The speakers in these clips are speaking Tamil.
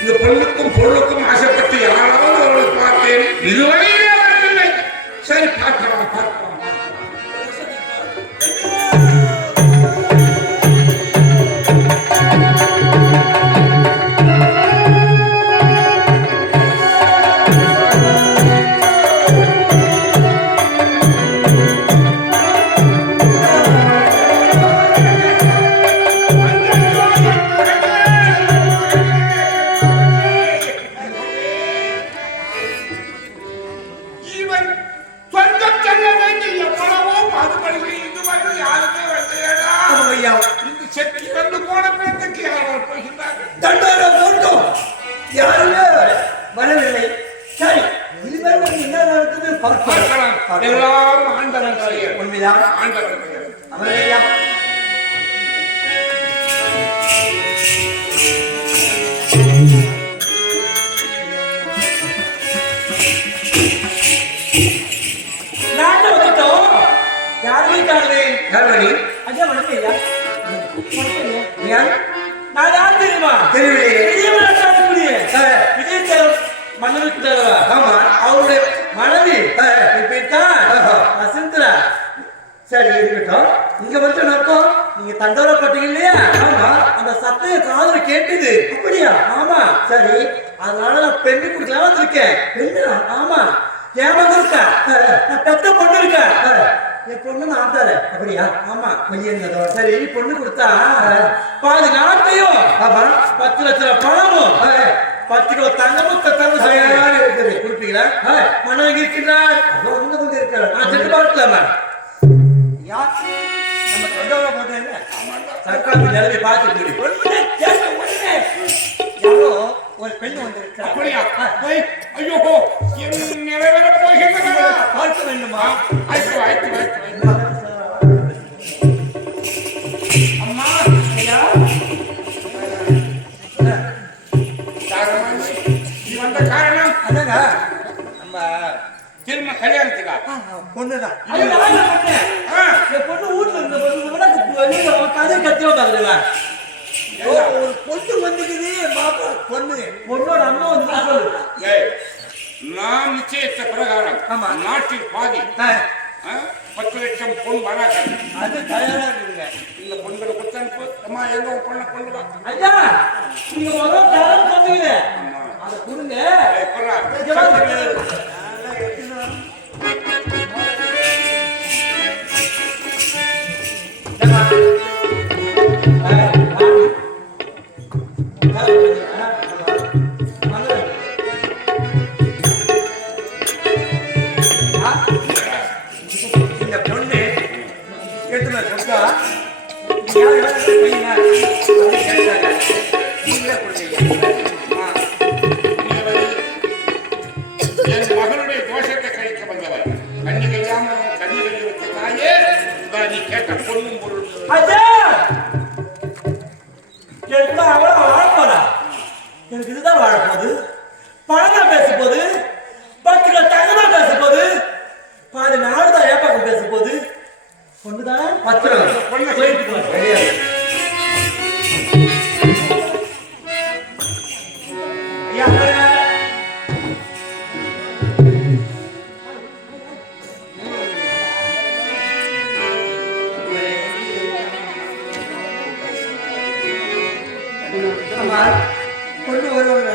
இந்த பொண்ணுக்கும் பொருளுக்கும் ஆசைப்பட்டு யாராவது அவளை பார்த்தேன், இதுவரையிலே வரவில்லை. சரி, பார்க்கலாம் பார்க்கலாம். எல்லாரும் ஆண்டவன் செயல். உண்மைதான், ஆண்டவன் செயல். அமரையா நாட்டை வந்துட்டோம். யாருமே காணவே. யாரு ஐயா? வணக்கம் ஐயா. நான் யார் தெரியுமா? தெரியவில்லை. விஜய் மன்னருக்கு. ஆமா, அவருடைய மனைவி வசந்தரா. சரி, இருக்கட்டும். இங்க வந்து நோக்கம் நீங்க தண்டோரப்பட்டீங்க இல்லையா? ஆமா, அந்த சத்தைய காதுல கேட்டுது. அப்படியா? ஆமா. சரி, அதனால நான் பெண்ணு குடுக்கலாம் வந்திருக்கேன். பெண்ணு? ஆமா. ஏமாந்து இருக்க நான் பெத்த பொண்ணு இருக்க. என் பொண்ணு நான் தரேன். அப்படியா? ஆமா. பையன். சரி, பொண்ணு கொடுத்தா பாதி நாட்டையும் 10 லட்சம் பணமும் 10 கிலோ தங்கமும் தங்கமும் இருக்குது. கொடுப்பீங்களா? மனம் இருக்கிறார். ஒண்ணு இருக்கிறார். சென்று பார்க்கலாமா? நம்ம தொண்டவரை போட்டேன். சர்க்கார் நிலைமை பார்த்துட்டு யாரோ ஒரு பெண் வந்திருக்கிறார். அப்படியா? ஐயோ, நிறைவேற போகிறதா? பார்க்க வேண்டுமா? அம்மா, ஐயா, வந்த காரணம் அதாங்க, நம்ம திரும்ப கல்யாணத்துக்கா? பொண்ணுதான். பொண்ணு வீட்டுல இருந்த கதை கத்துவா. ஒரு பொண்ணு வந்துக்குது. பாப்பா, பொண்ணு பொண்ணோட அம்மா வந்து நான் நிச்சயத்த பிரகாரம் நாட்டில் பாதி 10 லட்சம் பொன் வராது. அது தயாரா இருக்குங்க. இந்த பொண்ணுகளை கொடுத்தனுப்பு. அம்மா, எங்க பொண்ணு பொண்ணுதான். ஐயா, நீங்க முதல் தரம் சொன்னீங்க. அதை கொடுங்க. இந்த பொண்ணு எடுத்து கொடுத்தா என் மகனுடைய தோஷத்தை கழிக்க வந்தவர். கண்ணி கையாம கண்ணி கையை வச்ச தாயே, நீ கேட்ட பொண்ணும் பொருள் அவள வாழப்போறா. எனக்கு இதுதான் வாழப்போகுது. பணம் தான் பேச போகுது. 10 கிலோ தங்கம் தான் பேச போகுது. பாதி நாடுதான் ஏப்பாக்கம் பேச போகுது. பொண்ணுதானே 10 பொண்ணு போயிட்டு கிடையாது. பொண்ணு வருவாங்க.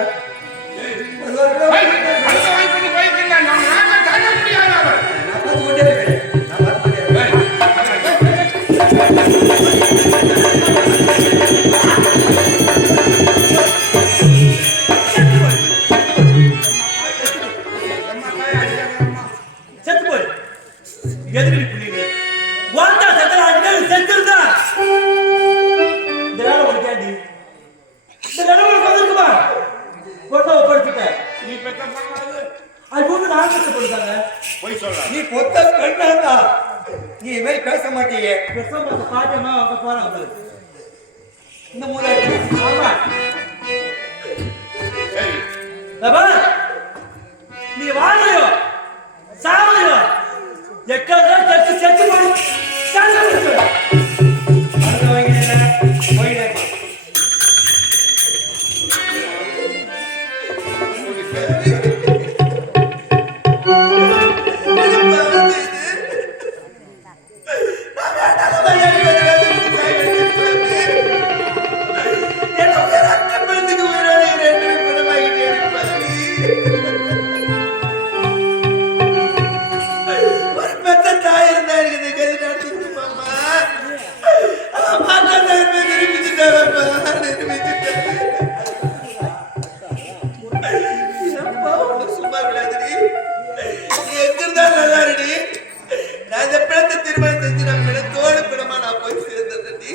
செத்து போய் எதிரி புள்ளிங்க வாழ்ந்தா செத்துறா. செத்துருந்தா இந்த வேலை ஒரு கேண்டி இந்த நிலவுல வந்துருக்குமா? பொண்ணை ஒப்படைச்சுட்டேன். நீ பெற்ற பொண்ணு அது போட்டு நான் பெற்ற பொண்ணுதாங்க. போய் சொல்ற. நீ பொத்த பெண்ணா நீ இது மாதிரி பேச மாட்டீங்க. பேச மாட்ட பாட்டமா அவங்க போறாங்க. இந்த மூலை ஆமா. சரி பாபா, நீ வாழையோ சாவையோ எக்காக செத்து செத்து போய் சாங்க அடுத்த வாங்கினேன் போயிடேன். ஒரு பெத்த தாய் இருந்தா எனக்கு இந்த கதை நடத்திருக்குமாம்மா. மாட்டா நிரூபிச்சுட்டாரப்பா, நிரூபிச்சுட்டாரு. அப்பா ஒண்ணு சும்மா விடாதடி. நீ எங்க இருந்தாலும் நல்லா இருடி. நான் இந்த பிணத்தை திருமணம் செஞ்சு நான் பிணத்தோடு பிணமா நான் போய் சேர்ந்தேன்டி.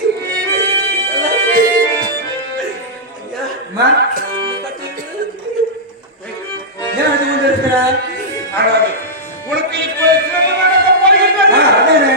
அம்மா ஏன் அது கொண்டு இருக்கிற உனக்கு இப்போ சிரமம் நடக்க போகிறது. அதானே